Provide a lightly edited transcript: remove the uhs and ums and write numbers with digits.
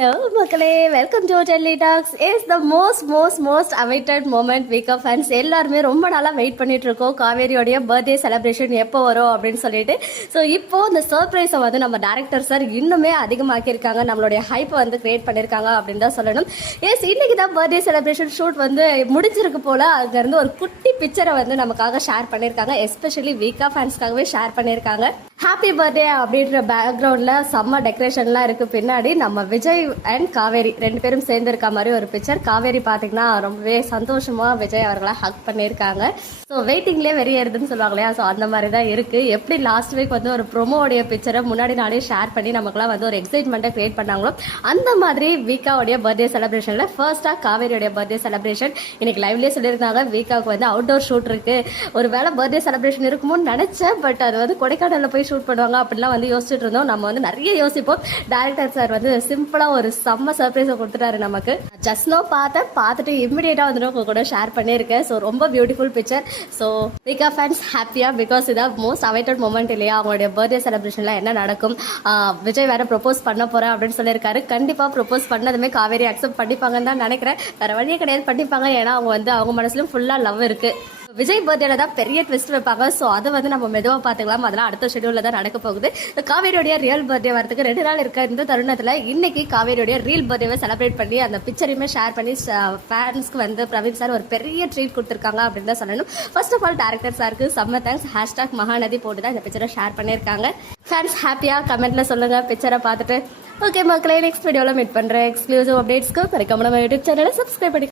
Hello மக்களே, welcome to Delhi talks. Is the most awaited moment week of fans எல்லாருமே ரொம்ப நாளாக வெயிட் பண்ணிட்டு இருக்கோம். காவேரியோடைய பர்த்டே செலிப்ரேஷன் எப்போ வரும் அப்படின்னு சொல்லிட்டு. ஸோ இப்போ இந்த சர்ப்ரைஸை வந்து நம்ம டேரக்டர் சார் இன்னுமே அதிகமாக்கியிருக்காங்க, நம்மளுடைய ஹைப்பை வந்து கிரியேட் பண்ணியிருக்காங்க அப்படின்னு தான் சொல்லணும். எஸ், இன்னைக்கு தான் பர்த்டே செலிப்ரேஷன் ஷூட் வந்து முடிஞ்சிருக்கு போல. அங்கேருந்து ஒரு குட்டி பிக்சரை வந்து நமக்காக ஷேர் பண்ணியிருக்காங்க, எஸ்பெஷலி வீக் ஆஃப் ஃபேன்ஸ்க்காகவே ஷேர் பண்ணியிருக்காங்க. ஹாப்பி பர்த்டே அப்படின்ற பேக்ரவுண்ட்ல செம்ம டெக்கரேஷன்லாம் இருக்கு. பின்னாடி நம்ம விஜய் அண்ட் காவேரி ரெண்டு பேரும் சேர்ந்து இருக்க மாதிரி ஒரு பிக்சர். காவேரி பாத்தீங்கன்னா ரொம்பவே சந்தோஷமா விஜய் அவர்களை ஹக் பண்ணியிருக்காங்க. ஸோ வெயிட்டிங்லேயே வெறியேறுதுன்னு சொல்லுவாங்க இல்லையா, ஸோ அந்த மாதிரி தான் இருக்கு. எப்படி லாஸ்ட் வீக் வந்து ஒரு ப்ரோமோடைய பிக்சரை முன்னாடி நாளே ஷேர் பண்ணி நமக்குலாம் வந்து ஒரு எக்ஸைட்மெண்ட்டை கிரியேட் பண்ணாங்களோ, அந்த மாதிரி வீக்காவுடைய பர்த்டே செலிப்ரேஷன்ல ஃபர்ஸ்டா காவேரியோடைய பர்த்டே செலிப்ரேஷன் இன்னைக்கு லைவ்லேயே சொல்லியிருந்தாங்க. வீக்காவுக்கு வந்து அவுட்டோர் ஷூட் இருக்கு. ஒரு வேளை பர்த்டே செலிப்ரேஷன் இருக்குமோன்னு நினைச்சேன், பட் அது வந்து கொடைக்கானல்ல போய் ஷூட் பண்ணுவாங்க அப்படிலாம் வந்து யோசிச்சுட்டு இருந்தோம். நம்ம வந்து நிறைய யோசிப்போம். டைரக்டர் சார் வந்து சிம்பிளா ஒரு செம்ம சர்ப்ரைஸை கொடுத்துட்டாரு நமக்கு. ஜஸ்ட் நோ பார்த்துட்டு இமிடியேட்டா வந்து உங்க கூட ஷேர் பண்ணியிருக்கேன். ஸோ ரொம்ப பியூட்டிஃபுல் பிக்சர். ஸோ வீக்கா ஃபேன்ஸ் ஹாப்பியா, பிகாஸ் இதான் மோஸ்ட் அவைட்டட் மொமெண்ட் இல்லையா. அவங்களுடைய பர்த்டே செலிப்ரேஷன்ல என்ன நடக்கும், விஜய் வேற ப்ரொபோஸ் பண்ண போறேன் அப்படின்னு சொல்லியிருக்காரு. கண்டிப்பா ப்ரொபோஸ் பண்ணதுமே காவேரி அக்செப்ட் பண்ணிப்பாங்கன்னு தான் நினைக்கிறேன். வேற வழியே கிடையாது, பண்ணிப்பாங்க. ஏன்னா அவங்க வந்து அவங்க மனசுலயும் ஃபுல்லா லவ் இருக்கு. விஜய் பர்த்டேல தான் பெரிய ட்விஸ்ட் வைப்பாங்க. ஸோ அதை வந்து நம்ம மெதுவாக பார்த்துக்கலாம். அதெல்லாம் அடுத்த ஷெடியூல்ல தான் நடக்க போகுது. காவேரியோடைய ரியல் பர்த்டே வரதுக்கு 2 நாள் இருக்க இந்த தருணத்தில் இன்னைக்கு காவேரியோடைய ரியல் பர்த்டேவை செலிப்ரேட் பண்ணி அந்த பிக்சரையுமே ஷேர் பண்ணி ஃபேன்ஸ்க்கு வந்து பிரவீன் சார் ஒரு பெரிய ட்ரீட் கொடுத்துருக்காங்க அப்படின்னு தான் சொல்லணும். ஃபர்ஸ்ட் ஆஃப் ஆல் டேரக்டர் சாருக்கு செம்ம தேங்க்ஸ். #மகாநதி போட்டு தான் இந்த பிக்சரை ஷேர் பண்ணியிருக்காங்க. ஃபேன்ஸ் ஹாப்பியா கமெண்ட்ல சொல்லுங்க பிக்சரை பார்த்துட்டு. ஓகே மக்களே, நெக்ஸ்ட் வீடியோவில் மீட் பண்ணுறேன். எக்ஸ்க்ளூசிவ் அப்டேட்ஸ்க்கு மறக்காம நம்ம யூடியூப் சேனலை சப்ஸ்கிரைப் பண்ணி